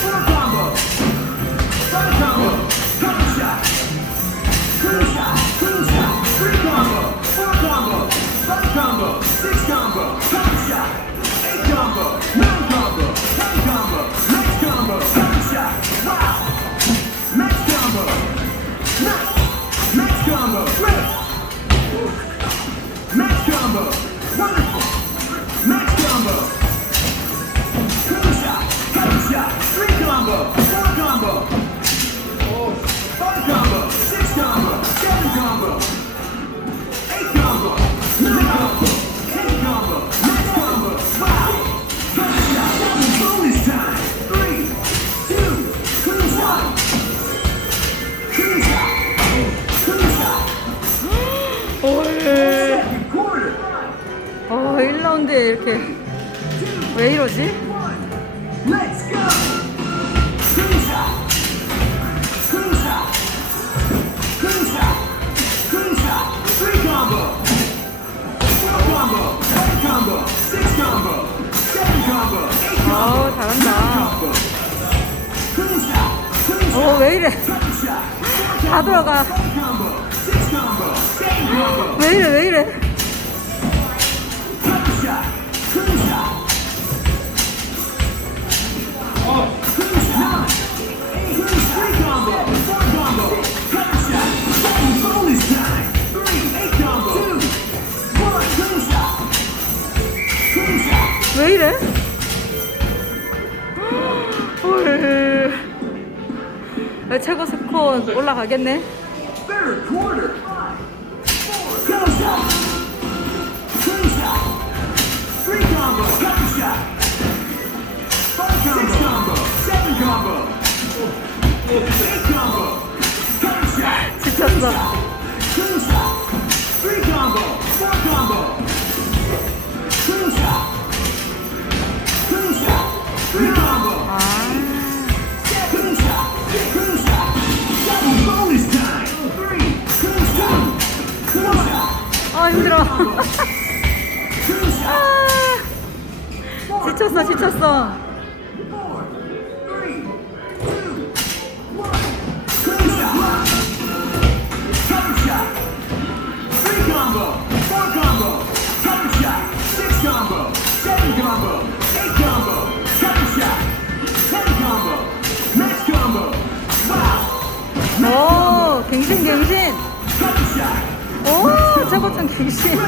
Full combo. 1라운드에 이렇게 왜 이러지? 아우 잘한다. 어, 오왜 이래? 다 들어가. 왜 이래 왜 이래? 이래? 헐. 아, 최고 스콘 올라가겠네. 지쳤어. 아 힘들어. 아, 지쳤어 지쳤어. 오 갱신 갱신. 똑같은 귀신.